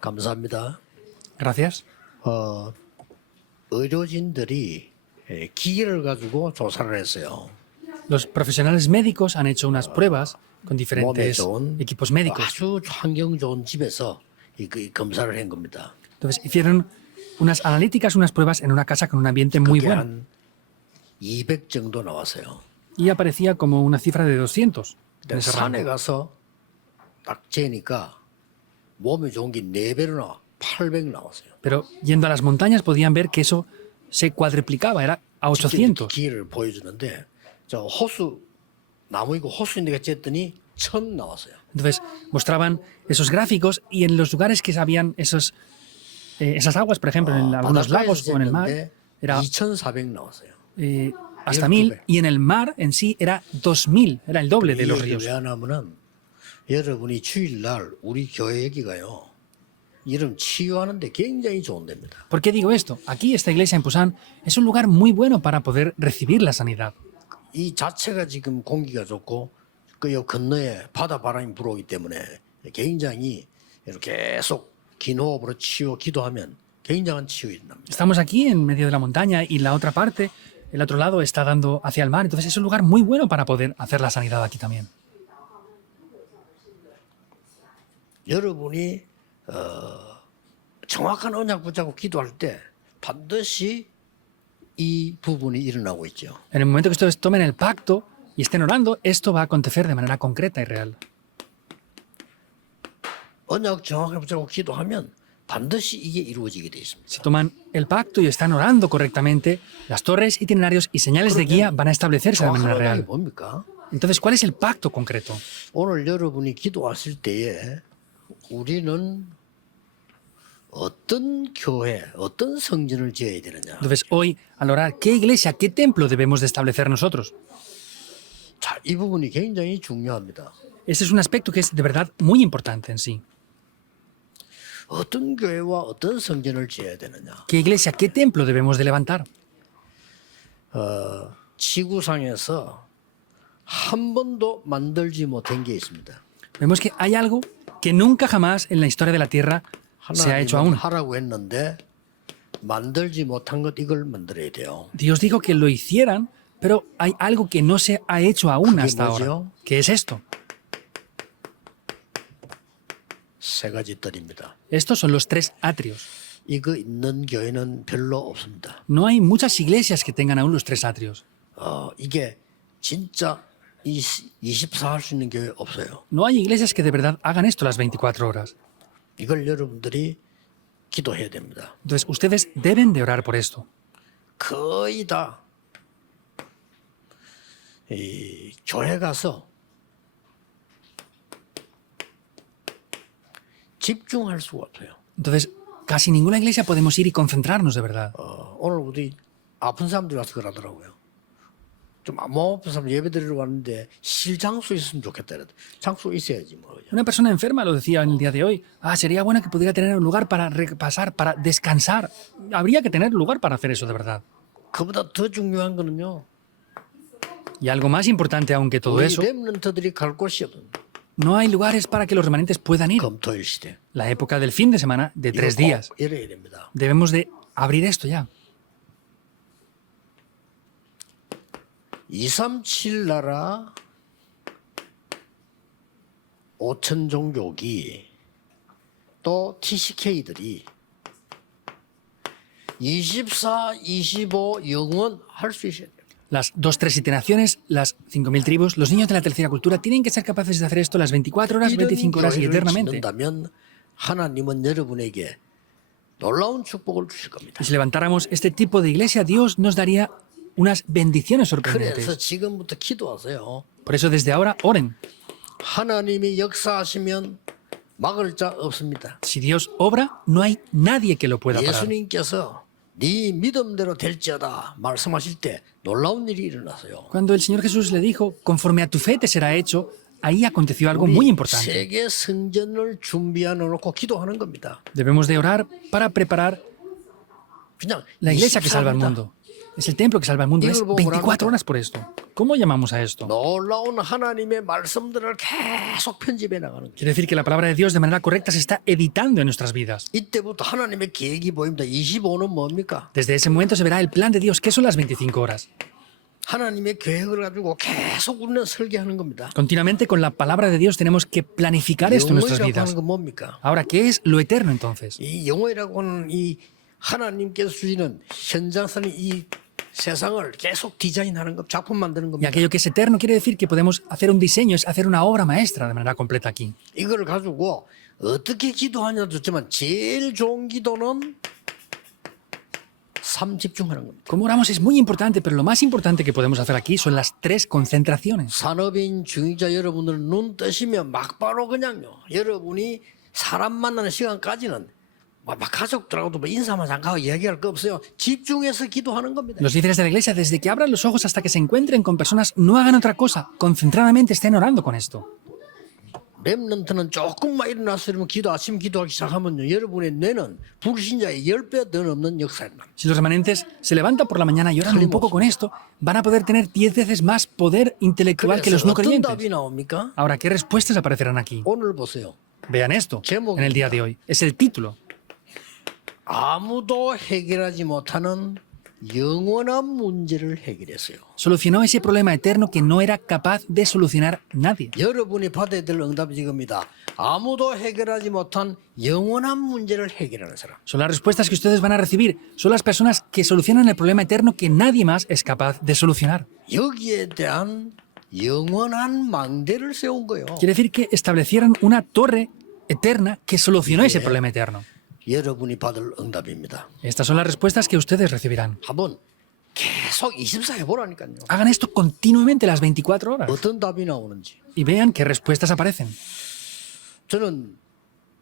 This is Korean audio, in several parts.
감사합니다. Gracias. 의료진들이 기계를 가지고 조사를 했어요. Los profesionales médicos han hecho unas pruebas con 몸에 diferentes 좋은 equipos médicos. 아주 환경 좋은 집에서 이 검사를 한 겁니다. Entonces hicieron unas analíticas, unas pruebas en una casa con un ambiente muy 그게 bueno. 한 200 정도 나왔어요. Y aparecía como una cifra de 200 en 근데 ese 산에 rango. 가서 딱 재니까 몸에 좋은 게 4배로 나와 800 나왔어요. Pero yendo a las montañas podían ver que eso se cuadriplicaba, era a 직접 이렇게 800. 기계를 보여주는데 저 호수 나무이고 호수인데가 쟀더니 1000 나왔어요. Entonces mostraban esos gráficos y en los lugares que sabían esas aguas, por ejemplo, en algunos lagos o en el mar, 쟀는데 era 2400 나왔어요. hasta 1000 y en el mar en sí era 2000, era el doble de los ríos. 왜 하냐면은 여러분이 주일날 우리 교회 여기가요. 이름 치유하는데 굉장히 좋은 데입니다. ¿Por qué digo esto? Aquí esta iglesia en Pusan es un lugar muy bueno para poder recibir la sanidad. 이 자체가 지금 공기가 좋고 그 옆 건너에 바다 바람이 불어오기 때문에 굉장히 이렇게 계속 긴 호흡으로 기도하면 굉장한 치유 일어납니다. Estamos aquí en medio de la montaña y la otra parte, el otro lado está dando hacia el mar, entonces es un lugar muy bueno para poder hacer la sanidad aquí también. 여러분이 정확한 언약 붙잡고 기도할 때 반드시 이 부분이 일어나고 있죠. En el momento que ustedes tomen el pacto y estén orando, esto va a acontecer de manera concreta y real. 언약 정확하게 붙잡고 기도하면 반드시 이게 이루어지게 돼 있습니다. Si toman el pacto y están orando correctamente, las torres, itinerarios y señales de guía van a establecerse de manera 정확한 언약이 real. 뭡니까? Entonces, ¿cuál es el pacto concreto? 오늘 여러분이 기도하실 때에 우리는 어떤 교회, 어떤 성전을 지어야 되느냐. Entonces, hoy, al orar, ¿qué iglesia, qué templo debemos de establecer nosotros? 자, 이 부분이 굉장히 중요합니다. Ese es un aspecto que es de verdad muy importante en sí. 어떤 교회와 어떤 성전을 지어야 되느냐. ¿Qué iglesia, qué templo debemos de levantar? 지구상에서 한 번도 만들지 못한 게 있습니다. Vemos que hay algo que nunca jamás en la historia de la Tierra se ha hecho 하나님은 aún. 하라고 했는데 만들지 못한 것 이걸 만들어야 돼요. Dios dijo que lo hicieran, pero hay algo que no se ha hecho aún ¿Qué hasta ahora. 뭐죠? ¿Qué es esto? 세 가지 뜰입니다. Estos son los 3 atrios. 이거 있는 교회는 별로 없습니다. No hay muchas iglesias que tengan aún los 3 atrios. 이게 진짜 24 할 수 있는 교회 없어요. No hay iglesias que de verdad hagan esto las 24 horas. 이걸 여러분들이 기도해야 됩니다. Entonces, ustedes deben de orar por esto. 거의 다 이 교회 가서 집중할 수가 없어요. Entonces, casi ninguna iglesia podemos ir y concentrarnos de verdad. 오늘 우리 아픈 사람들이 와서 그러더라고요. 좀 몸 아픈 사람 예배 드리러 왔는데 실 장소 있으면 좋겠다. 장소 있어야지 뭐. Una persona enferma lo decía en el día de hoy. Sería bueno que pudiera tener un lugar para repasar, para descansar. Habría que tener lugar para hacer eso de verdad. 그보다 더 중요한 거는요. Y algo más importante aún que todo 우리 eso, 렘넌트들이 갈 곳이 없는 no hay lugares para que los remanentes puedan ir. 검토일 시대. La época del fin de semana de 3 días. 꼭 이래야 됩니다. Debemos de abrir esto ya. 237 나라 5천 종족이 또 TCK들이 24, 25 영원 할 수 있어야 돼요. Las 2, 3 naciones, las 5.000 tribus, los niños de la tercera cultura tienen que ser capaces de hacer esto las 24 horas, 25 horas y 교회를 eternamente. 짓는다면 하나님은 여러분에게 놀라운 축복을 주실 겁니다. Y si levantáramos este tipo de iglesia, Dios nos daría unas bendiciones 그래서 sorprendentes. 지금부터 기도하세요. Por eso desde ahora oren. 하나님이 역사하시면 막을 자 없습니다. Si Dios obra, no hay nadie que lo pueda parar. 예수님께서 네 믿음대로 될지어다 말씀하실 때 놀라운 일이 일어났어요. Cuando el Señor Jesús le dijo, conforme a tu fe te será hecho, ahí aconteció algo muy importante. 세계 성전을 준비해 놓고 기도하는 겁니다. Debemos de orar para preparar 그냥 la iglesia que salva al 24입니다. mundo. Es el templo que salva el mundo. Es 이걸 보고 24 뭐랍니까? horas por esto. ¿Cómo llamamos a esto? 놀라운 하나님의 말씀들을 계속 편집해 나가는 거예요. Quiere decir que la palabra de Dios de manera correcta se está editando en nuestras vidas. 이때부터 하나님의 계획이 보입니다. 25는 뭡니까? Desde ese momento se verá el plan de Dios. ¿Qué son las 25 horas? 하나님의 계획을 가지고 계속 우리는 설계하는 겁니다. Continuamente con la palabra de Dios tenemos que planificar esto en nuestras 영혼이라고 vidas. 하는 건 뭡니까? Ahora, ¿qué es lo eterno entonces? 이 영혼이라고 하는 이 하나님께서 주시는 현장선이 이 세상을 계속 디자인하는 것, 작품 만드는 Y 겁니다. aquello que es eterno quiere decir que podemos hacer un diseño, es hacer una obra maestra de manera completa aquí. 이걸 가지고 어떻게 기도하냐 좋지만 제일 좋은 기도는 삶 집중하는 겁니다. Como oramos es muy importante, pero lo más importante que podemos hacer aquí son las 3 concentraciones. 산업인 중위자 여러분들은 눈 뜨시면 막바로 그냥요. 여러분이 사람 만나는 시간까지는 막 가족들하고도 뭐 인사만 잠깐 얘기할 거 없어요. 집중해서 기도하는 겁니다. Los líderes de la iglesia, desde que abran los ojos hasta que se encuentren con personas, no hagan otra cosa, concentradamente estén orando con esto. 렘넌트는 조금만 일어나서 이러면 아침 기도하기 시작하면요. 여러분의 뇌는 불신자의 10배 더 넘는 역사를 납니다. Si los remanentes se levantan por la mañana y oran un poco con esto, van a poder tener 10 veces más poder intelectual que los 그래서 no 어떤 creyentes. 답이 나옵니까? Ahora, ¿qué respuestas aparecerán aquí? 오늘 보세요. Vean esto en el día de hoy. Es el título. 아무도 해결하지 못하는 영원한 문제를 해결했어요. Solucionó ese problema eterno que no era capaz de solucionar nadie. 여러분이 받아야 될 응답이 이겁니다. 아무도 해결하지 못한 영원한 문제를 해결하는 사람. Son las respuestas que ustedes van a recibir. Son las personas que solucionan el problema eterno que nadie más es capaz de solucionar. 여기에 대한 영원한 망대를 세운 거예요. Quiere decir que establecieron una torre eterna que solucionó ese problema eterno. 여러분이 받을 응답입니다. Estas son las respuestas que ustedes recibirán. 한번 계속 24 해보라니까요. Hagan esto continuamente las 24 horas 어떤 답이 나오는지. y vean qué respuestas aparecen. 저는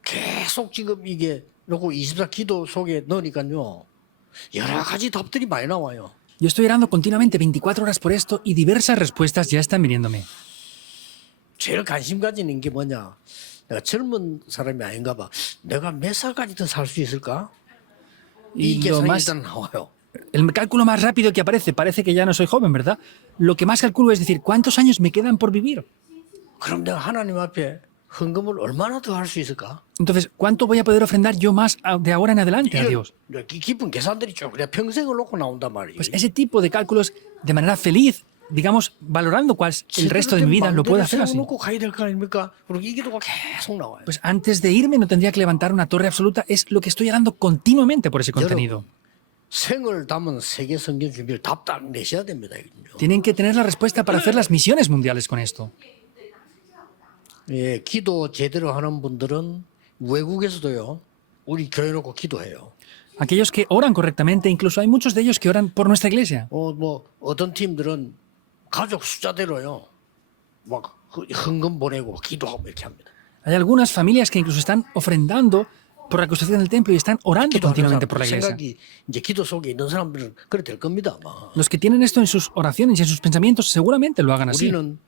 계속 지금 이게 놓고 24 기도 속에 넣으니까요. 여러 가지 답들이 많이 나와요. Yo estoy orando continuamente 24 horas por esto y diversas respuestas ya están viniéndome. 제일 관심 가지는 게 뭐냐. 내가 젊은 사람이 아닌가 봐. 내가 몇 살까지 더 살 수 있을까? 이 Y lo 계산이 más, 일단 나와요. el cálculo más rápido que aparece, parece que ya no soy joven, ¿verdad? Lo que más calculo es decir, ¿cuántos años me quedan por vivir? 그럼 내가 하나님 앞에 헌금을 얼마나 더 할 수 있을까? Entonces, ¿cuánto voy a poder ofrendar yo más de ahora en adelante a Dios? 깊은 계산들이 쭉 그냥 평생을 놓고 나온단 말이에요. Pues ese tipo de cálculos de manera feliz, digamos, valorando cuál es el resto de mi vida, lo puedo hacer así. 놓고 가야 될 거 아닙니까? 그리고 이 기도가 계속 나와요. Pues antes de irme no tendría que levantar una torre absoluta, es lo que estoy orando continuamente por ese contenido. 생을 담은 세계 성경 준비를 답답 내셔야 됩니다. 이거는요. Tienen que tener la respuesta para hacer las misiones mundiales con esto. 예, 기도 제대로 하는 분들은 외국에서도요. 우리 교회 놓고 기도해요. Aquellos que oran correctamente, incluso hay muchos de ellos que oran por nuestra iglesia. 뭐 어떤 팀들은 가족 숫자대로요. 막 헌금 보내고 기도하고 이렇게 합니다. Hay algunas familias que incluso están ofrendando por la construcción del templo y están orando 기도하는 continuamente por la 사람들 iglesia. 생각이 이제 기도 속에 있는 사람들은 그래 될 겁니다. 아마. Los que tienen esto en sus oraciones y en sus pensamientos seguramente lo hagan así. 우리는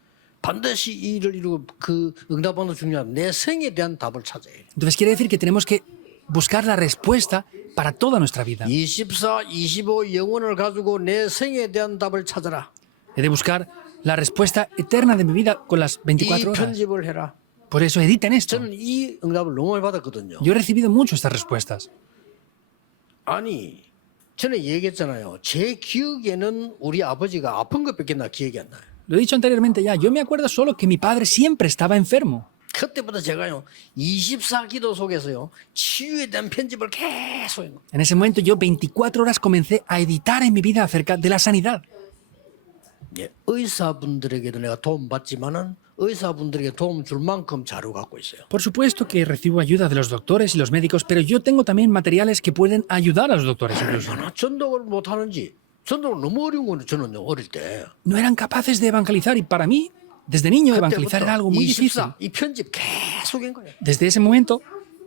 반드시 이 일을 이루고 그 응답하는 중요한 내 생에 대한 답을 찾아야 해요. Entonces quiere decir que tenemos que buscar la respuesta para toda nuestra vida. 24, 25 영혼을 가지고 내 생에 대한 답을 찾아라. He de buscar la respuesta eterna de mi vida con las 이 24 horas. 편집을 해라. Por eso editen esto. 저는 이 응답을 너무 많이 받았거든요. Yo he recibido mucho estas respuestas. 아니, 전에 얘기했잖아요. 제 기억에는 우리 아버지가 아픈 것밖에 나 기억이 안 나요. Lo he dicho anteriormente ya, yo me acuerdo solo que mi padre siempre estaba enfermo. 그때부터 제가요 24 기도 속에서요 치유에 대한 편집을 계속 해요. En ese momento yo 24 horas comencé a editar en mi vida acerca de la sanidad. 예, 의사분들에게도 내가 도움 받지만은 의사분들에게 도움 줄 만큼 자료 갖고 있어요. Por supuesto que recibo ayuda de los doctores y los médicos, pero yo tengo también materiales que pueden ayudar a los doctores incluso. 얼마나 전도를 못 하는지 전도가 너무 어려운 거는 저는요 어릴 때. No eran capaces de evangelizar y para mí, desde niño, evangelizar era algo muy difícil. 24, 이 편집 계속 한 거예요. Desde ese momento,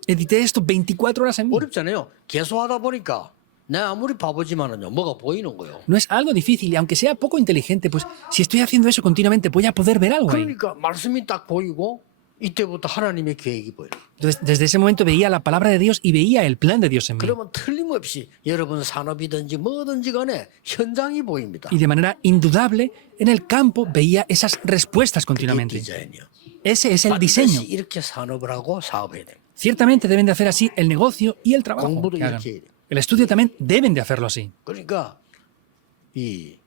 edité esto 24 horas en mí. 어렵잖아요. 계속하다 보니까 내가 아무리 바보지만은요 뭐가 보이는 거예요. No es algo difícil y aunque sea poco inteligente, pues si estoy haciendo eso continuamente voy a poder ver algo ahí. 그러니까 말씀이 딱 보이고 이때부터 하나님의 계획이 보여요. Entonces, desde ese momento veía la palabra de Dios y veía el plan de Dios en mí. 그러면 틀림없이 여러분 산업이든지 뭐든지 간에 현장이 보입니다. Y de manera indudable, en el campo veía esas respuestas 이게 continuamente. 디자인이요. Ese es el diseño. 반드시 이렇게 산업을 하고 사업해야 됩니다. Ciertamente deben de hacer así el negocio y el trabajo. 공부도 que hagan. 이렇게 해야 돼요. El estudio también deben de hacerlo así. 그러니까 이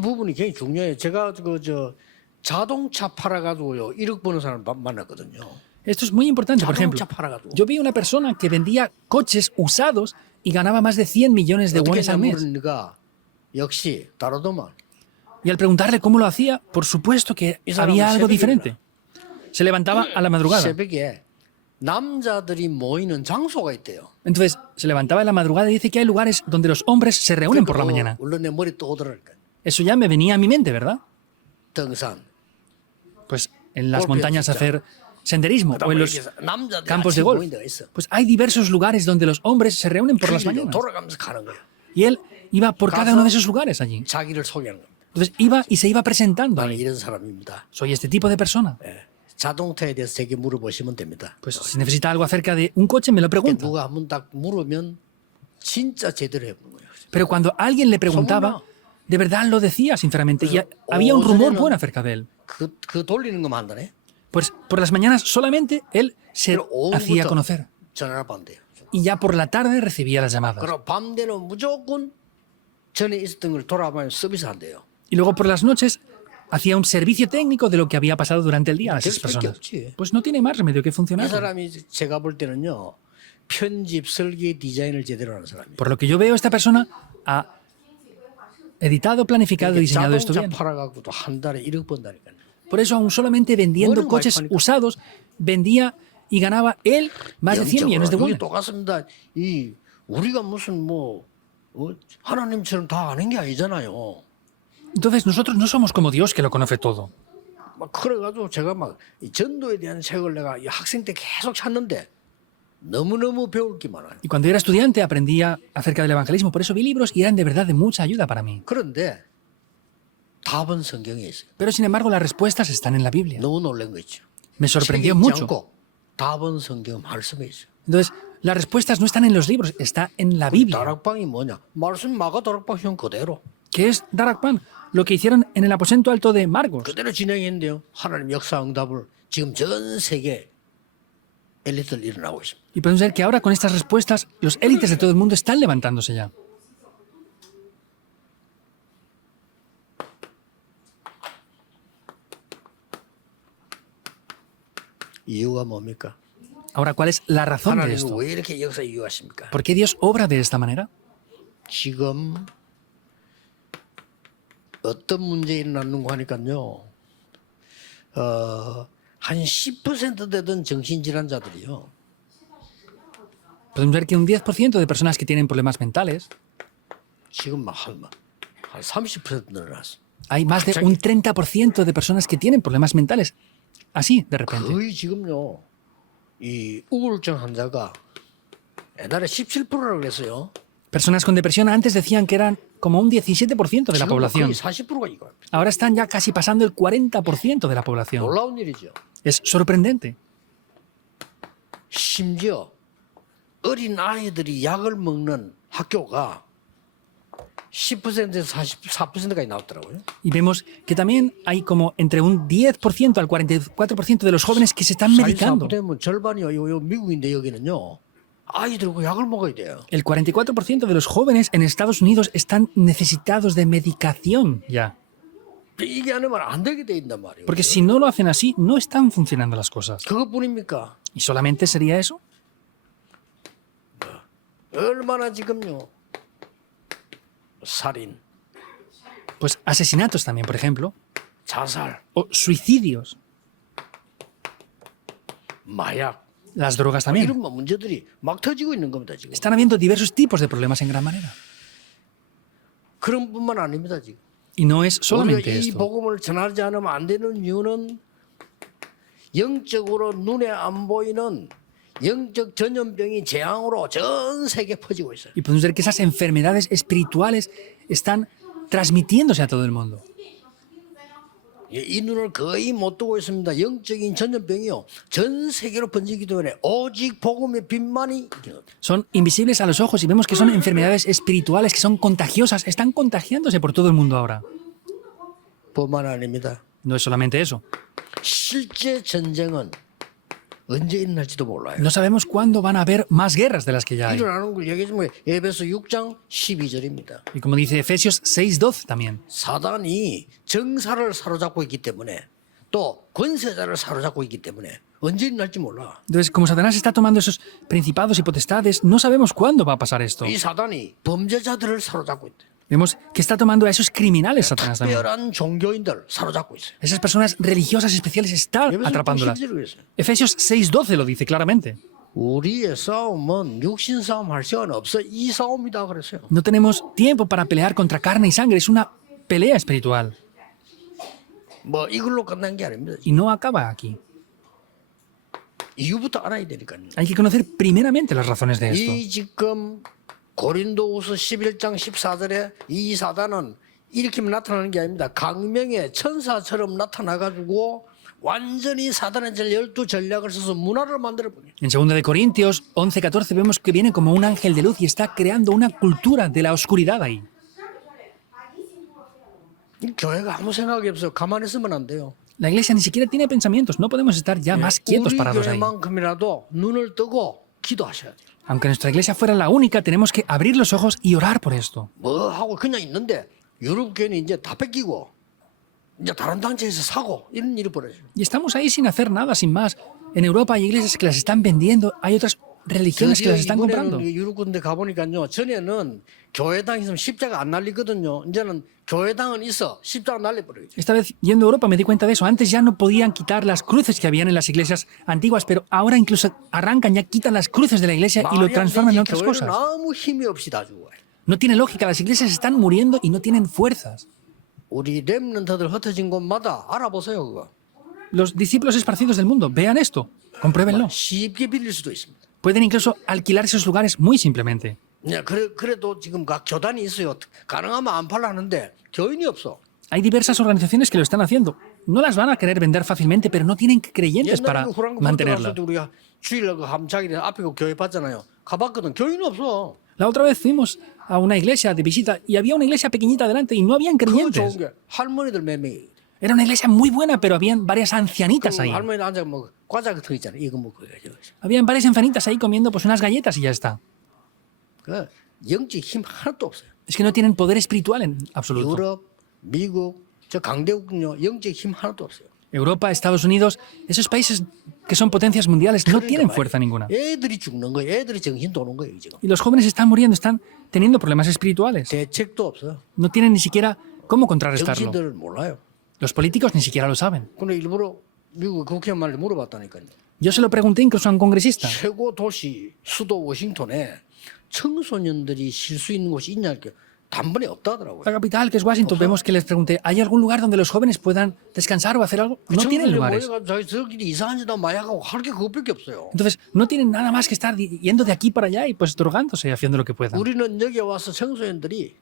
부분이 굉장히 중요해요. 제가 저 자동차 팔아가지고요 1억 버는 사람 만났거든요. Esto es muy importante. Por ejemplo, 자동차 팔아가지고 yo vi una persona que vendía coches usados y ganaba más de 100 millones de 어떻게 wones al mes. 물으니까 역시 다르더만. Y al preguntarle cómo lo hacía, por supuesto que 이 사람은 había algo 새벽에 diferente. Se levantaba a la madrugada. 새벽에 남자들이 모이는 장소가 있대요. Entonces, se levantaba en la madrugada y dice que hay lugares donde los hombres se reúnen por la mañana. 물론 내 머리 또 오더랄까. Eso ya me venía a mi mente, ¿verdad? 등산. Pues en las Golpe, montañas chucha. hacer senderismo o en los 남자들이 campos de 아침에 golf. 모인 데가 있어. Pues hay diversos lugares donde los hombres se reúnen por 그 las 길로 mañanas. 돌아가면서 가는 거야. Y él iba por cada uno de esos lugares allí. 자기를 소개하는 겁니다. Entonces iba y se iba presentando. 나는 ahí. 이런 사람입니다. Soy este tipo de persona. 예. 자동차에 대해서 제게 물어보시면 됩니다. Pues si necesita algo acerca de un coche, me lo pregunta. 누가 한번 딱 물으면 진짜 제대로 해보는 거예요. Pero cuando alguien le preguntaba, de verdad lo decía sinceramente. Y había un rumor bueno acerca de él. 그 돌리는 것만 한다네. Pues por las mañanas solamente él se pero hacía 오후부터 conocer. 전화를 받대요. Y ya por la tarde recibía las llamadas. 그럼 밤 되면 무조건 전에 있었던 걸 돌아보면 서비스 한대요. Y luego por las noches hacía un servicio técnico de lo que había pasado durante el día a 될 esas 수밖에 personas. 없지. Pues no tiene más remedio que 이 funcionar. 사람이 제가 볼 때는요. 편집, 설계, 디자인을 제대로 하는 사람이에요. Por lo que yo veo, esta persona ha editado, planificado y diseñado esto 자동차 bien. 팔아갖고도 한 달에 1억 번다니까요. Por eso, aún solamente vendiendo Bueno, coches Mike, usados, vendía y ganaba él más de 100 millones de 이게 wones. 똑같습니다. 이 우리가 무슨 하나님처럼 다 아는 게 아니잖아요. Entonces, nosotros no somos como Dios que lo conoce todo. 막 그래가지고 제가 막 이 전도에 대한 책을 내가 이 학생 때 계속 찾는데 너무너무 배울 게 많아요. Y cuando yo era estudiante aprendía acerca del evangelismo, por eso vi libros y eran de verdad de mucha ayuda para mí. 그런데 답은 성경에 있어요. Pero sin embargo, las respuestas están en la Biblia. 너무 놀란 거 있죠. Me 책에 sorprendió 있지 mucho. 않고 답은 성경 말씀에 있어요. Entonces, las respuestas no están en los libros, está en la Biblia. 다락방이 뭐냐? 말씀 마가 다락방형 그대로 ¿Qué es Darakpan? Lo que hicieron en el aposento alto de Marcos. 그대로 진행했는데요. 하나님 역사 응답을 지금 전 세계 엘리트들 일어나고 있습니다. Y podemos ver que ahora con estas respuestas, los élites de todo el mundo están levantándose ya. 이유가 뭡니까? Ahora, ¿cuál es la razón de 하나님은 esto? 왜 이렇게 역사 이유하십니까? ¿Por qué Dios obra de esta manera? 지금 어떤 문제 일어나는 거 하니까요. 한 10% 되던 정신질환자들이요. Podemos ver que un 10% de personas que tienen problemas mentales, 지금 한 30% 늘어났어. hay más de un 30% de personas que tienen problemas mentales. Así, de repente. 거의 지금요. 이 우울증 환자가 옛날에 17%라고 그랬어요. Personas con depresión antes decían que eran como un 17% de la 지금 población. 거의 40%가 이거. Ahora están ya casi pasando el 40% de la población. 놀라운 일이죠. Es sorprendente. 심지어 어린 아이들이 약을 먹는 학교가 10%에서 44%까지 나왔더라고요. Y vemos que también hay como entre un 10% al 44% de los jóvenes que se están medicando. 44%면 절반이 요 미국인데 여기는요. 아이들하고 약을 먹어야 돼요. El 44% de los jóvenes en Estados Unidos están necesitados de medicación ya. 이게 아니면 안 되게 돼 있단 말이에요. Porque si no lo hacen así, no están funcionando las cosas. 그것뿐입니까? ¿Y solamente sería eso? 얼마나 지금요. 살인, Pues asesinatos también, por ejemplo, 자살, o suicidios, 마약 las drogas también. 이런 문제들이 막 터지고 있는 겁니다 지금. Están habiendo diversos tipos de problemas en gran manera. 그런 뿐만 아닙니다 지금. Y no es 우리가 solamente 이 esto. 복음을 전하지 않으면 안 되는 이유는 영적으로 눈에 안 보이는 영적 전염병이 재앙으로 전 세계에 퍼지고 있어요. Y podemos ver que esas enfermedades espirituales están transmitiéndose a todo el mundo. 예, 이 눈을 거의 못 뜨고 있습니다. 영적인 전염병이요. 전 세계로 번지기 때문에 오직 복음의 빛만이 이기는 겁니다. Son invisibles a los ojos y vemos que son enfermedades espirituales que son contagiosas. Están contagiándose por todo el mundo ahora. 뿐만 아닙니다. No es solamente eso. 실제 전쟁은 언제 일어날지도 몰라요. No sabemos cuándo van a haber más guerras de las que ya hay. 일어나는 걸 얘기해주면 에베소 6장 12절입니다. Y como dice Efesios 6:12 también. 사단이 정사를 사로잡고 있기 때문에 또 권세자를 사로잡고 있기 때문에 언제 일어날지 몰라. Entonces, como Satanás está tomando esos principados y potestades, no sabemos cuándo va a pasar esto. 이 사단이 범죄자들을 사로잡고 있대. Vemos que está tomando a esos criminales Satanás también. 특별한 종교인들 사로잡고 있어요. Esas personas religiosas especiales están 에베소 6장 atrapándolas. 12절에 있어요. Efesios 6:12 lo dice claramente. 우리의 싸움은 육신 싸움 할 시간 없어. 이 싸움이다 그랬어요. No tenemos tiempo para pelear contra carne y sangre. Es una pelea espiritual. 뭐 이걸로 끝난 게 아닙니다. Y no acaba aquí. 이유부터 알아야 되니까요. Hay que conocer primeramente las razones de esto. 이 지금 고린도후서 11장 14절에 이 사단은 이렇게 나타나는 게 아닙니다. 강명의 천사처럼 나타나가지고 완전히 사단의 12 전략을 써서 문화를 만들어버려요. En 2 de Corintios 11:14 vemos que viene como un ángel de luz y está creando una cultura de la oscuridad ahí. 교회가 아무 생각이 없어요. 가만히 있으면 안 돼요. La iglesia ni siquiera tiene pensamientos. No podemos estar ya más quietos 우리 parados ahí. 교회만큼이라도 눈을 뜨고 기도하셔야 돼요. Aunque nuestra iglesia fuera la única, tenemos que abrir los ojos y orar por esto. 뭐 하고 그냥 있는데 유럽 교회는 이제 다 뺏기고 이제 다른 단체에서 사고 이런 일이 벌어져요. Y estamos ahí sin hacer nada, sin más. En Europa hay iglesias que las están vendiendo, hay otras religiones que las están comprando. 이번에는 유럽 군데 가보니까요. 전에는 교회당 있으면 십자가 안 날리거든요. 이제는 교회당은 있어 십자가 날려버려요. Esta vez, yendo a Europa, me di cuenta de eso. Antes ya no podían quitar las cruces que habían en las iglesias antiguas, pero ahora incluso arrancan, ya quitan las cruces de la iglesia y lo 말이 안 transforman en 되지. otras 교회는 cosas. 아무 힘이 없이 다 죽어요. No tiene lógica, las iglesias están muriendo y no tienen fuerzas. 우리 렘넌트들 흩어진 곳마다 알아보세요 그거. Los discípulos esparcidos del mundo, vean esto, compruébenlo. 쉽게 빌릴 수도 있습니다. Pueden incluso alquilar esos lugares muy simplemente. 네, 그래도 지금 각 교단이 있어요. 가능하면 안 팔라는데 교인이 없어. Hay diversas organizaciones que lo están haciendo. No las van a querer vender fácilmente, pero no tienen creyentes para 옛날에 후랑구 mantenerla. 들어갔을 때 우리가 주일날 그 함자기 앞에 그 교회 봤잖아요. 가봤거든. 교인이 없어. La otra vez fuimos a una iglesia de visita y había una iglesia pequeñita delante y no habían 그거 creyentes. 좋은 게 할머니들 몇 명이. Era una iglesia muy buena, pero habían varias ancianitas 그 ahí. 할머니 앉아 뭐 과자 같은 거 있잖아. 이거 먹고 해야죠. Habían varias ancianitas ahí comiendo pues unas galletas y ya está. 그 영적 힘 하나도 없어요. Es que no tienen poder espiritual en absoluto. 유럽, 미국, 저 강대국은요 영적 힘 하나도 없어요. Europa, Estados Unidos, esos países que son potencias mundiales no tienen fuerza ninguna. 애들이 죽는 거예요. 애들이 정신 도는 거예요 지금. Y los jóvenes están muriendo, están teniendo problemas espirituales. 대책도 없어요. No tienen ni siquiera cómo contrarrestarlo. 정치인들은 몰라요. Los políticos ni siquiera lo saben. 근데 일부러 미국 국회의원한테 물어봤다니까요. Yo se lo pregunté incluso a un congresista. 최고 도시 수도 워싱턴에 청소년들이 쉴 수 있는 곳이 있냐 이렇게 단번에 없다 하더라고요. La capital, que es Washington, vemos que les pregunté, ¿hay algún lugar donde los jóvenes puedan descansar o hacer algo? No tienen 청소년이 lugares. 모여가지고 자기 저끼리 이상한 짓 하고 마약하고 할 게 그것밖에 없어요. Entonces, no tienen nada más que estar yendo de aquí para allá y pues drogándose y haciendo lo que puedan. 우리는 여기 와서 청소년들이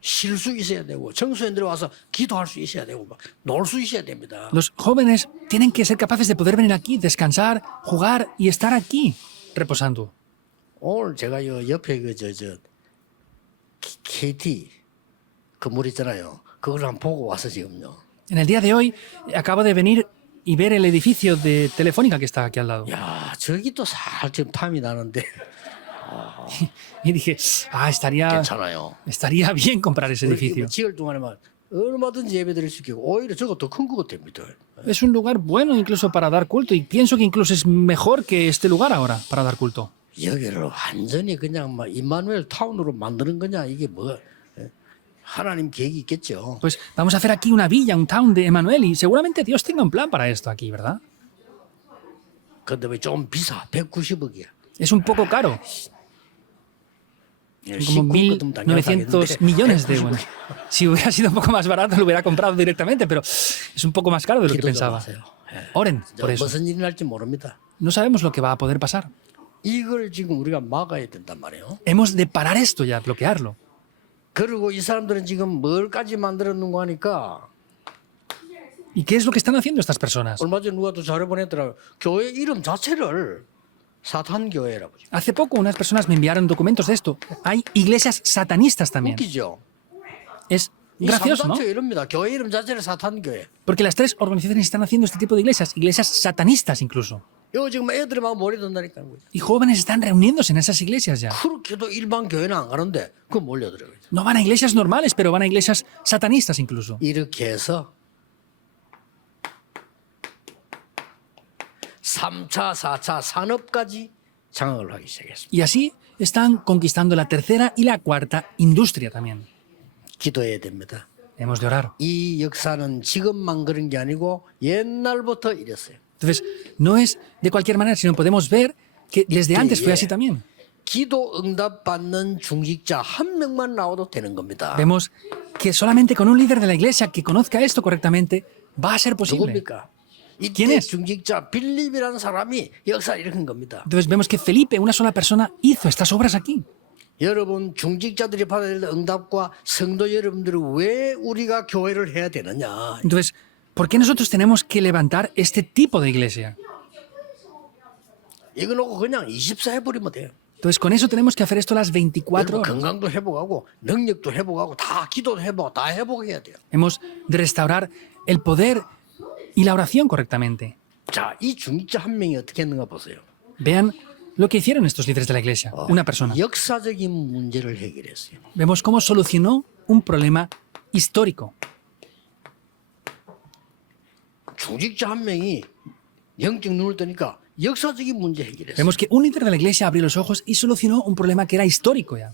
쉴 수 있어야 되고 청소년들이 와서 기도할 수 있어야 되고 놀 수 있어야 됩니다. Los jóvenes tienen que ser capaces de poder venir aquí, descansar, jugar y estar aquí, reposando. 오늘 제가 요 옆에 저 KT 건물 있잖아요. 그걸 한번 보고 와서 지금요. En el día de hoy acabo de venir y ver el edificio de Telefónica que está aquí al lado. 야 저기 또 살짝 탐이 나는데 Y dije, estaría 괜찮아요. bien comprar ese 우리 edificio. 지열 동안에만 얼마든지 예배 드릴 수 있고 오히려 저거 더 큰 것 같습니다. Es un lugar bueno incluso para dar culto y pienso que incluso es mejor que este lugar ahora para dar culto. 여기를 완전히 그냥 막 임마누엘 타운으로 만드는 거냐 이게 뭐 하나님 계획이 있겠죠. Pues vamos a hacer aquí una villa, un town de Emanuel y seguramente Dios tenga un plan para esto aquí, ¿verdad? 근데 왜 좀 비싸? 190억이야. Es un poco caro, como 1.900 millones de euros. Si hubiera sido un poco más barato lo hubiera comprado directamente, pero es un poco más caro de lo que pensaba. Oren por eso. 무슨 일이 날지 모릅니다. No sabemos lo que va a poder pasar. 이걸 지금 우리가 막아야 된단 말이에요. Hemos de parar esto ya, bloquearlo. 그리고 이 사람들은 지금 뭘까지 만들어 놓은 거 하니까 ¿Y qué es lo que están haciendo estas personas? 얼마 전에 누가 또 자료 보냈더라고요. 교회 이름 자체를 사탄 교회라고. Hace poco unas personas me enviaron documentos de esto. Hay iglesias satanistas también. 웃기죠. Es 이 gracioso, ¿no? 삼단체 이럽니다. 교회 이름 자체를 사탄 교회. Porque las tres organizaciones están haciendo este tipo de iglesias satanistas incluso. 이거 지금 애들이 막 몰려든다니까요. Y jóvenes están reuniéndose en esas iglesias ya. 그렇게도 일반 교회는 안 가는데 그 몰려들어요. No van a iglesias normales, pero van a iglesias satanistas incluso. 이렇게 해서 3차, 4차 산업까지 장악을 하기 시작했습니다. Y así están conquistando la tercera y la cuarta industria también. 기도해야 됩니다. Hemos de orar. 이 역사는 지금만 그런 게 아니고 옛날부터 이랬어요. Entonces, no es de cualquier manera, sino podemos ver que desde antes fue así también. 기도 응답 받는 중직자 한 명만 나와도 되는 겁니다. Vemos que solamente con un líder de la iglesia que conozca esto correctamente va a ser posible. 누굽니까? ¿Quién 이때 es? 중직자 빌립이라는 사람이 역사를 일으킨 겁니다. Entonces vemos que Felipe, una sola persona, hizo estas obras aquí. 여러분 중직자들이 받아야 될 응답과 성도 여러분들이 왜 우리가 교회를 해야 되느냐? Entonces, ¿por qué nosotros tenemos que levantar este tipo de iglesia? 이거 놓고 그냥 24 해버리면 돼요. Entonces, con eso tenemos que hacer esto las 24 여러분 horas. 건강도 회복하고 능력도 회복하고 다 기도도 회복, 다 회복해야 돼요. Hemos de restaurar el poder y la oración correctamente. 자, 이 중직자 한 명이 어떻게 했는가 보세요. Vean lo que hicieron estos líderes de la iglesia. Una persona. 역사적인 문제를 해결했어요. Vemos cómo solucionó un problema histórico. 중직자 한 명이 영적 눈을 뜨니까 역사적인 문제 해결했어요. Vemos que un líder de la iglesia abrió los ojos y solucionó un problema que era histórico ya.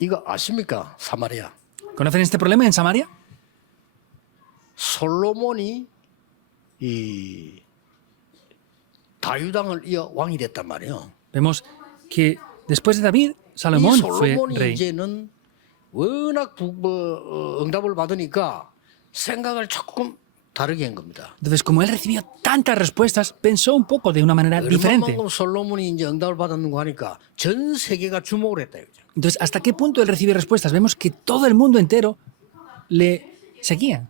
이거 아십니까? 사마리아. ¿Conocen este problema en Samaria? 솔로몬이 이 다윗왕을 이어 왕이 됐단 말이에요. Vemos que después de David, 이 Salomón fue 솔로몬이 rey. 이제는 워낙 응답을 받으니까 생각을 조금 다르게 한 겁니다. Entonces, como él recibió tantas respuestas, pensó un poco de una manera diferente. 얼마만큼 솔로몬이 이제 응답을 받았는 거 하니까 전 세계가 주목을 했다 이거죠. Entonces, ¿hasta qué punto él recibe respuestas? Vemos que todo el mundo entero le seguía.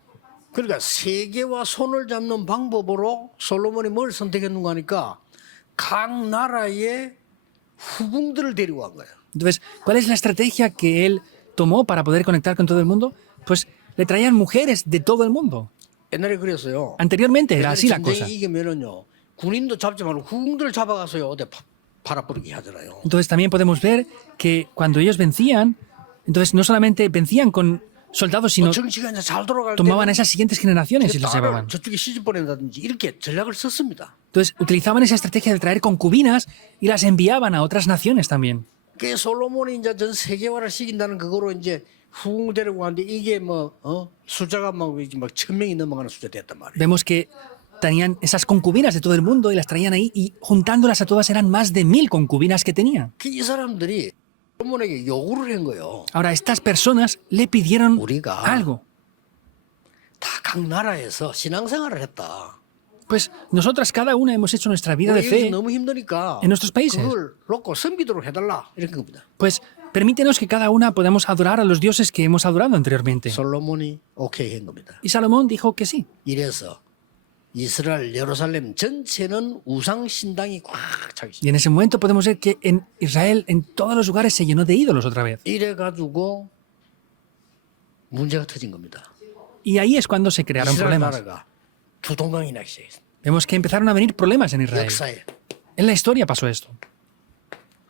그러니까 세계와 손을 잡는 방법으로 솔로몬이 뭘 선택했는가 하니까 각 나라의 후궁들을 데리고 간 거예요. Entonces, ¿cuál es la estrategia que él tomó para poder conectar con todo el mundo? Pues le traían mujeres de todo el mundo. 옛날에 그랬어요. Anteriormente era así la cosa. 전쟁이 이기면은요 군인도 잡지 말고 후궁들을 잡아가서요 어디 팔아버리게 하잖아요. Entonces también podemos ver que cuando ellos vencían, entonces no solamente vencían con soldados, sino 정치가 이제 잘 돌아갈 tomaban a 때는 esas siguientes generaciones y los llevaban. 저쪽에 시집 보낸다든지 이렇게 전략을 썼습니다. Entonces utilizaban esa estrategia de traer concubinas y las enviaban a otras naciones también. 그 솔로몬이 이제 전 세계화를 시킨다는 그거로 이제 후궁 데리고 갔는데 이게 숫자가 막 1,000명이 넘어가는 숫자 됐단 말이에요. Vemos que tenían esas concubinas de todo el mundo y las traían ahí y juntándolas a todas eran más de 1000 concubinas que tenían. 이 사람들이 솔로몬에게 요구를 한 거예요. Ahora, estas personas le pidieron 우리가 algo. 다 각 나라에서 신앙생활을 했다. Pues nosotras cada una hemos hecho nuestra vida de 우리 여기서 fe. 너무 힘드니까 en nuestros países. 그걸 놓고 섬기도록 해달라 이런 겁니다. Pues permítenos que cada una podamos adorar a los dioses que hemos adorado anteriormente. 솔로몬이 오케이 한 겁니다. Y Salomón dijo que sí. 이래서 이스라엘 예루살렘 전체는 우상 신당이 꽉 차기 시작. Y en ese momento podemos ver que en Israel, en todos los lugares, se llenó de ídolos otra vez. 이래 가지고 문제가 터진 겁니다. Y ahí es cuando se crearon 이스라엘 problemas. 나라가 두동강이 나기 시작했습니다. Vemos que empezaron a venir problemas en Israel. 역사에 En la historia pasó esto.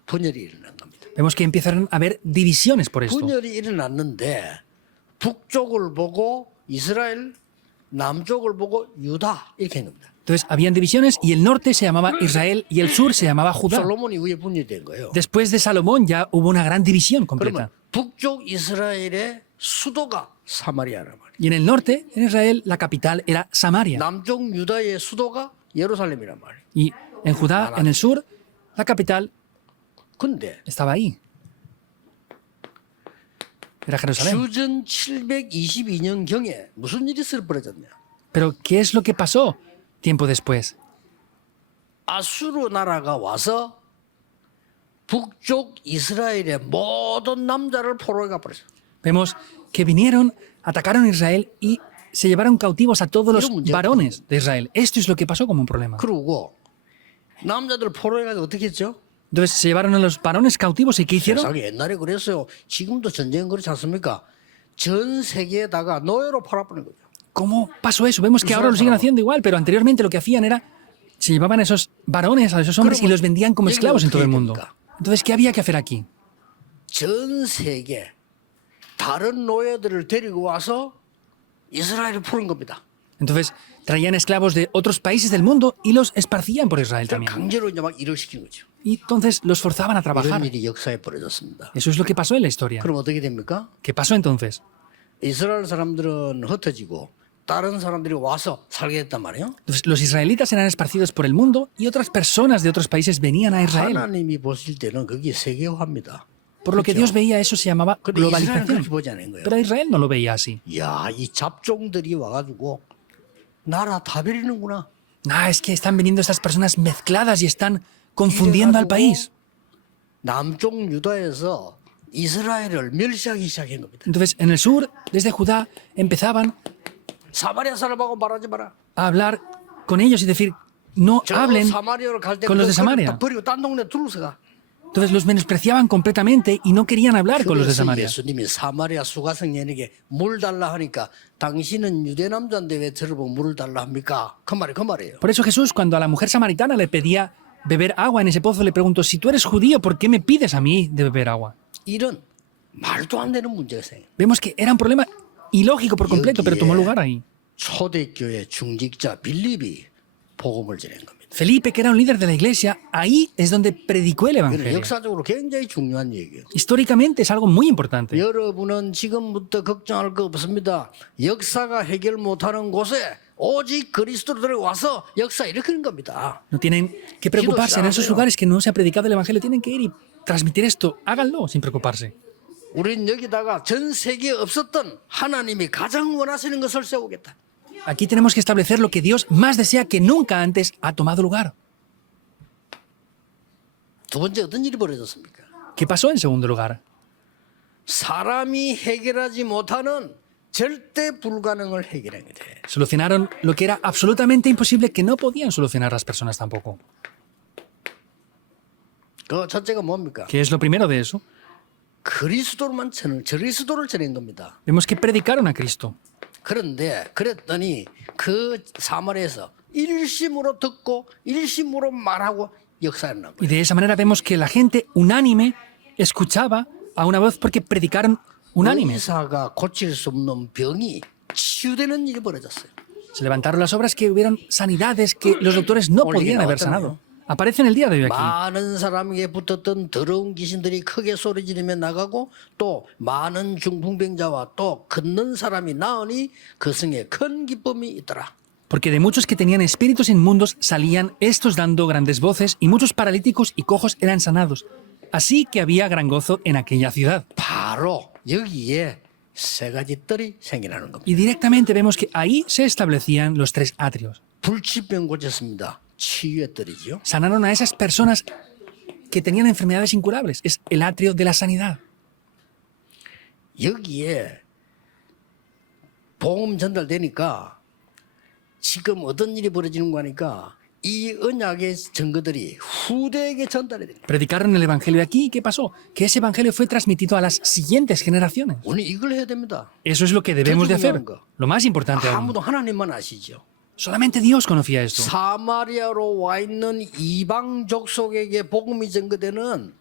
분열이 일어난 겁니다. Vemos que empezaron a haber divisiones por esto. 분열이 일어났는데 북쪽을 보고 이스라엘, 남쪽을 보고 유다 이렇게 한 겁니다. Entonces, habían divisiones y el norte se llamaba Israel y el sur se llamaba Judá. 솔로몬 이후에 분열이 된 거예요. Después de Salomón ya hubo una gran división 그러면 completa. 북쪽 이스라엘의 수도가 사마리아란 말이에요. Y en el norte, en Israel, la capital era Samaria. 남쪽 유다의 수도가 예루살렘이란 말이에요. Y en Judá, en el sur, la capital 근데 estaba ahí. Era Jerusalén. 주전 722년경에 무슨 일이 벌어졌냐? Pero, ¿qué es lo que pasó tiempo después? 아수르 나라가 와서 북쪽 이스라엘의 모든 남자를 포로해 가버렸어요. Vemos que vinieron, atacaron Israel y se llevaron cautivos a todos los Era un varones de Israel. Esto es lo que pasó como un problema. 그러고 남자들 포로해가지고 어떻게 했죠? Entonces se llevaron a los varones cautivos y ¿qué hicieron? 세상에 옛날에 그랬어요. 지금도 전쟁 그렇지 않습니까? 전 세계에다가 노예로 팔아버린 거죠. ¿Cómo pasó eso? Vemos que ahora lo siguen haciendo igual, pero anteriormente lo que hacían era se llevaban a esos varones, a esos hombres y los vendían como esclavos en todo el mundo. Entonces, ¿qué había que hacer aquí? 전 세계 다른 노예들을 데리고 와서 이스라엘을 푸는 겁니다. Entonces traían esclavos de otros países del mundo y los esparcían por Israel 그걸 también. 강제로 이제 막 일을 시킨 거죠. Y entonces los forzaban a 이런 trabajar. 일이 역사에 벌어졌습니다. Eso es lo que pasó en la historia. 그럼 어떻게 됩니까? ¿Qué pasó entonces? 이스라엘 사람들은 흩어지고 다른 사람들이 와서 살게 됐단 말이에요. Entonces, los israelitas eran esparcidos por el mundo y otras personas de otros países venían a Israel. 하나님이 보실 때는 그게 세계화입니다. Por lo que Dios veía eso se llamaba 근데 이스라엘은 globalización. 그렇게 보지 않은 거예요. Pero Israel no lo veía así. 야, 이 잡종들이 와가지고 나라 다 베리는구나. Ah, es que están viniendo estas personas mezcladas y están confundiendo al país. 남쪽 유다에서 이스라엘을 멸시하기 시작한 겁니다. Entonces, en el sur, desde Judá, empezaban 사마리아 사람하고 말하지 마라. a hablar con ellos y decir, no 저 hablen 사마리아로 갈때 con los de Samaria. 버리고 딴 동네 둘러서 가. Entonces los menospreciaban completamente y no querían hablar con los de 그래서 Samaria. 예수님이 사마리아 수가성년에게 물 달라 하니까 당신은 유대 남자인데 왜 저를 보고 물을 달라 합니까? 그 말이에요. Por eso Jesús, cuando a la mujer samaritana le pedía beber agua en ese pozo, le preguntó, si tú eres judío, ¿por qué me pides a mí de beber agua? 이런 말도 안 되는 문제가 생겨. Vemos que era un problema ilógico por completo, pero tomó lugar ahí. 초대교회 중직자 빌립이 복음을 전한 겁니다. Felipe, que era un líder de la iglesia, ahí es donde predicó el 이건 evangelio. 역사적으로 굉장히 중요한 얘기예요. Históricamente es algo muy importante. 여러분은 지금부터 걱정할 거 없습니다. 역사가 해결 못하는 곳에 오직 그리스도로 들어와서 역사 일으키는 겁니다. No tienen que preocuparse en esos lugares que no se ha predicado el evangelio, tienen que ir y transmitir esto. Háganlo sin preocuparse. 우린 여기다가 전 세계에 없었던 하나님이 가장 원하시는 것을 세우겠다. Aquí tenemos que establecer lo que Dios más desea que nunca antes ha tomado lugar. 두 번째 어떤 일이 벌어졌습니까? ¿Qué pasó en segundo lugar? 사람이 해결하지 못하는 절대 불가능을 해결한 거죠. Solucionaron lo que era absolutamente imposible que no podían solucionar las personas tampoco. 그 첫째가 뭡니까? ¿Qué es lo primero de eso? 그리스도를 전한 겁니다. Vemos que predicaron a Cristo. 그런데 그랬더니 그 사마리아에서 일심으로 듣고 일심으로 말하고 역사를 납니다. Y de esa manera vemos que la gente unánime escuchaba a una voz porque predicaron unánime. 의사가 고칠 수 없는 병이 치유되는 일이 벌어졌어요. Se levantaron las obras que hubieron sanidades que los doctores no podían haber sanado. Aparece en el día de hoy aquí. 많은 사람에게 붙었던 더러운 귀신들이 크게 소리 지르며 나가고 또 많은 중풍병자와 또 걷는 사람이 나으니 그 성에 큰 기쁨이 있더라. Porque de muchos que tenían espíritus inmundos salían estos dando grandes voces y muchos paralíticos y cojos eran sanados. Así que había gran gozo en aquella ciudad. 바로 여기에 세 가지 뜰이 생겨나는 겁니다. Y directamente vemos que ahí se establecían los tres atrios. 불치병 고쳤습니다. 치유의 뜰이죠. Sanaron a esas personas que tenían enfermedades incurables. Es el atrio de la sanidad. 여기에 복음 전달되니까 지금 어떤 일이 벌어지는 거니까 이 언약의 증거들이 후대에게 전달이 됩니다. Predicaron el evangelio aquí y ¿qué pasó? Que ese evangelio fue transmitido a las siguientes generaciones. 우리 이걸 해야 됩니다. Eso es lo que debemos de hacer. Lo más importante aún. 아무도 하나님만 아시죠. Solamente Dios conocía esto. 사마리아로 와 있는 이방 족속에게 복음이 전거되는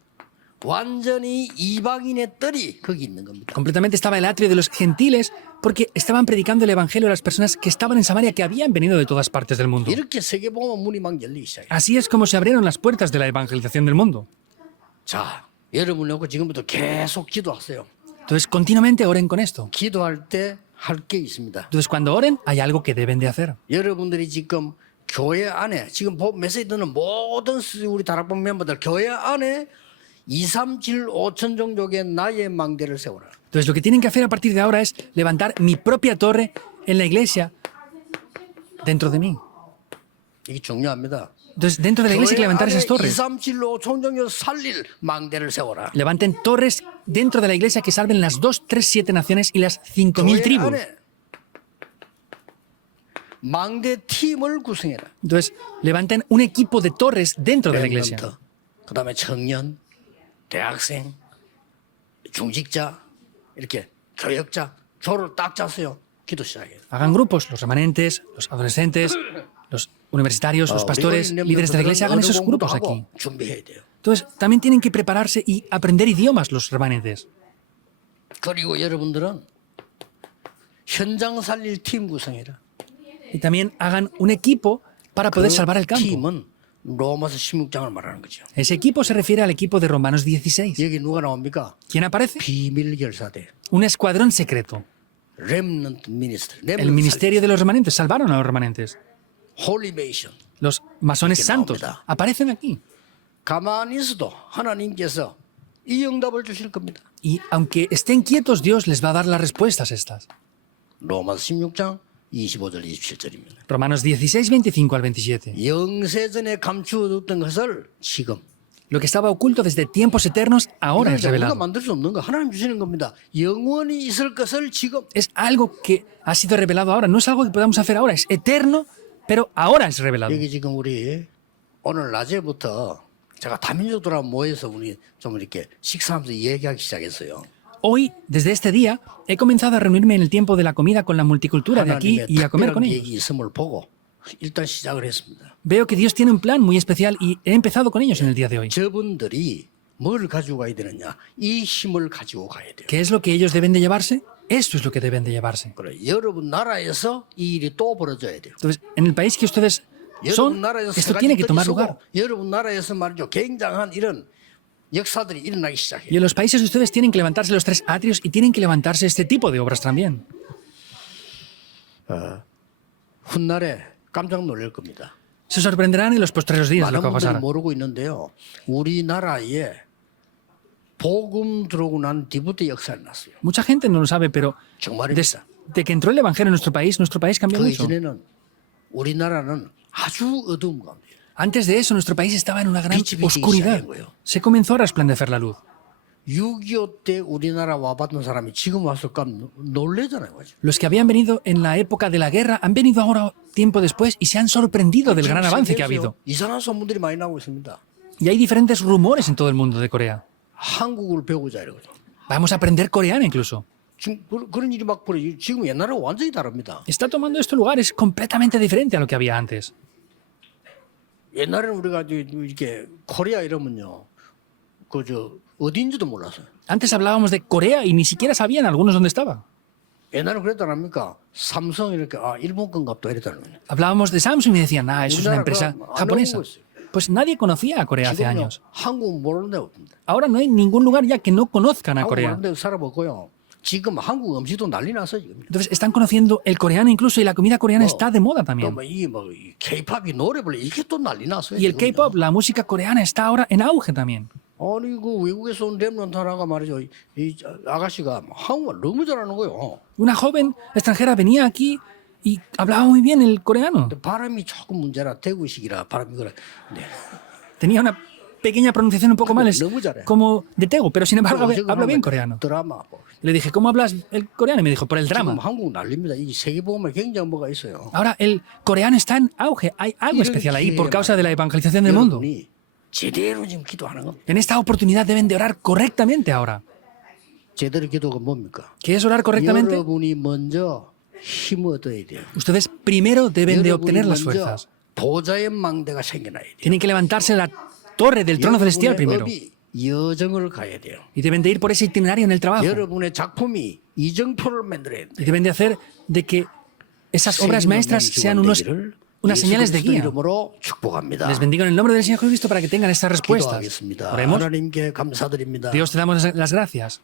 완전히 이방인의 뜰이 거기 있는 겁니다. Completamente estaba el atrio de los gentiles porque estaban predicando el evangelio a las personas que estaban en Samaria, que habían venido de todas partes del mundo. 이렇게 세계복음 문이 막 열리기 시작해요. Así es como se abrieron las puertas de la evangelización del mundo. 자, 여러분 놓고 지금부터 계속 기도하세요. Entonces, continuamente oren con esto. 기도할 때 할 게 있습니다. Entonces, cuando oren, hay algo que deben de hacer. 여러분들이 지금 교회 안에 지금 메시지 듣는 모든 우리 다락방 멤버들 교회 안에 2, 3, 7, 5천 종족의 나의 망대를 세워라. Entonces, lo que tienen que hacer a partir de ahora es levantar mi propia torre en la iglesia dentro de mí. 이게 중요합니다. Entonces, dentro de la iglesia hay que levantar esas 2, torres. 3, 7, 5천 종족 살릴 망대를 세워라. Levanten torres dentro de la iglesia que salven las 2, 3, 7 naciones y las 5.000 교회 tribus. 안에 망대 팀을 구성해라. Entonces, levanten un equipo de torres dentro de la iglesia. 랩런트, 그다음에 청년, 대학생, 중직자, 이렇게 교역자 조를 딱 짜서요. 기도 시작해요. Hagan grupos, los remanentes, los adolescentes, los universitarios, los pastores, líderes de la iglesia, hagan esos grupos aquí. 준비해야 돼요. Entonces, también tienen que prepararse y aprender idiomas los remanentes. 그리고 여러분들은 현장 살릴 팀 구성해라. Y también hagan un equipo para poder salvar el campo. 팀은 로마서 16장을 말하는 거죠. Ese equipo se refiere al equipo de Romanos 16. 여기 누가 나옵니까? ¿Quién aparece? 비밀 결사대, Un escuadrón secreto. 렘넌트 미니스터, El ministerio de los remanentes. Salvaron a los remanentes. 홀리 메이션. Los masones Aquí santos na옵니다. aparecen aquí. 가만히 있어도 하나님께서 이 응답을 주실 겁니다. Y aunque estén quietos, Dios les va a dar las respuestas estas. 로마서 16장 25절 27절입니다. Romanos 16, 25 al 27. 영세전에 감추어뒀던 것을 지금 Lo que estaba oculto desde tiempos eternos ahora 이건 es 우리가 revelado. 만들 수 없는 거 하나님 주시는 겁니다. 영원히 있을 것을 지금 Es algo que ha sido revelado ahora. No es algo que podamos hacer ahora. Es eterno, pero ahora es revelado. 여기 지금 우리 오늘 낮에부터 제가 다민족들하고 모여서 우리 좀 이렇게 식사하면서 얘기하기 시작했어요. Hoy, desde este día, he comenzado a reunirme en el tiempo de la comida con la multicultura de aquí 하나님의 y a comer con 특별한 ellos. 계획이 있음을 보고 일단 시작을 했습니다. Veo que Dios tiene un plan muy especial y he empezado con ellos en el día de hoy. 저분들이 뭘 가지고 가야 되느냐? 이 힘을 가지고 가야 돼요. ¿Qué es lo que ellos deben de llevarse? Esto es lo que deben de llevarse. 그래, 여러분 나라에서 이 일이 또 벌어져야 돼요. Entonces, en el país que ustedes 여러분 son, 나라에서 esto 세 tiene 가지 que 떡이 tomar 서고 lugar. 여러분 나라에서 말이죠. 굉장한 이런 역사들이 일어나기 Y 시작해요. en los países de ustedes tienen que levantarse los tres atrios y tienen que levantarse este tipo de obras también. 훗날에 깜짝 놀랄 겁니다. Se sorprenderán en los postreros días de lo 많은 que va a 분들이 pasar. 모르고 있는데요. 우리나라에 복음 들어오고 난 뒤부터 역사를 났어요. Mucha gente no lo sabe, pero 정말입니다. desde que entró el Evangelio en nuestro país cambió 그 mucho. 이전에는 우리나라는 아주 어두운 가운데 Antes de eso, nuestro país estaba en una gran 빛이 비치기 oscuridad. 시작한 거예요. Se comenzó a resplandecer la luz. 6.25 때 우리나라 와봤던 사람이 지금 와서 놀래잖아요. 그죠? Los que habían venido en la época de la guerra han venido ahora tiempo después y se han sorprendido del gran avance que ha habido. 이상한 소문들이 많이 나오고 있습니다. Y hay diferentes rumores en todo el mundo de Corea. 한국을 배우자 이러거든. Vamos a aprender coreano incluso. 지금 그런 일이 막 벌어요. 지금 옛날하고 완전히 다릅니다. Está tomando este lugar, es completamente diferente a lo que había antes. 옛날에는 우리가 이렇게 코리아 이러면요, 그저 어딘지도 몰랐어요. Antes hablábamos de Corea y ni siquiera sabían algunos dónde estaba. 옛날에 그랬다랍니까? 삼성 이렇게 일본 건갑다 이랬다는 거예요. Hablábamos de Samsung y decían, ah, eso es una empresa Una라, japonesa. 안 나온 Pues nadie conocía a Corea hace 지금요 años. 한국 모르는 데 없습니다. Ahora no hay ningún lugar ya que no conozcan a 한국 Corea. 모르는 데 살아보고요. 지금 한국 음식도 난리 났어 지금. Entonces están conociendo el coreano incluso y la comida coreana está de moda también. 또뭐 K-팝이 노래 불러 이게 또 난리 났어요. Y el 지금요. K-pop, la música coreana está ahora en auge también. 아니 그 외국에서 온 랩런트 하나가 말이죠. 이 아가씨가 한국말 너무 잘하는 거예요. Una joven extranjera venía aquí y hablaba muy bien el coreano. 근데 발음이 조금 문제라 대구식이라 발음이 그래. 네. Tenía una pequeña pronunciación un poco mal, es 너무 잘해. como de Tego, pero sin embargo 지금 habla bien 하면 coreano. 드라마. 뭐. Le dije, ¿cómo hablas el coreano? Y me dijo, por el 지금 drama. 한국 난립니다. 이 세계 보면 굉장히 뭐가 있어요. Ahora el coreano está en auge. Hay algo especial ahí por causa de la evangelización del mundo. 여러분이 제대로 지금 기도하는 겁니다. En esta oportunidad deben de orar correctamente ahora. 제대로 기도가 뭡니까? ¿Qué es orar correctamente? 여러분이 먼저 힘을 얻어야 돼요. Ustedes primero deben de 여러분이 obtener las 먼저 fuerzas. 보좌의 망대가 생겨나야 돼요. Tienen que levantarse la torre del trono celestial primero. 업이 여정을 가야 돼요. Y deben de ir por ese itinerario en el trabajo. 여러분의 작품이 이정표를 만들어야 돼요. Y deben de hacer de que esas obras maestras sean unas señales de guía. 이름으로 축복합니다. Les bendigo en el nombre del Señor Jesucristo para que tengan estas respuestas. 기도하겠습니다. Oremos. 하나님께 감사드립니다. Dios, te damos las gracias.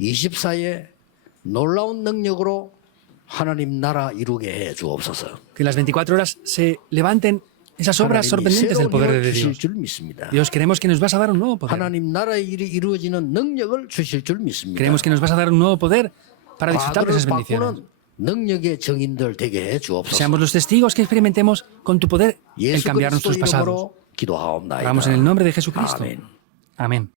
24에 놀라운 능력으로 하나님 나라 이루게 해 주옵소서. Que las 24 horas se levanten esas obras 하나님이 sorprendentes del 새로운 poder 힘을 de 주실 Dios. 줄 믿습니다. Dios, creemos que nos vas a dar un nuevo poder. 하나님 나라의 일이 이루어지는 능력을 주실 줄 믿습니다. Creemos que nos vas a dar un nuevo poder para disfrutar de 과거를 esas bendiciones. 바꾸는 능력의 증인들 되게 해 주옵소서. Seamos los testigos que experimentemos con tu poder el 예수 cambiar 그리스도 nuestros pasados. 이름으로 기도하옵나이다. Oramos en el nombre de Jesucristo. 아멘. Amén.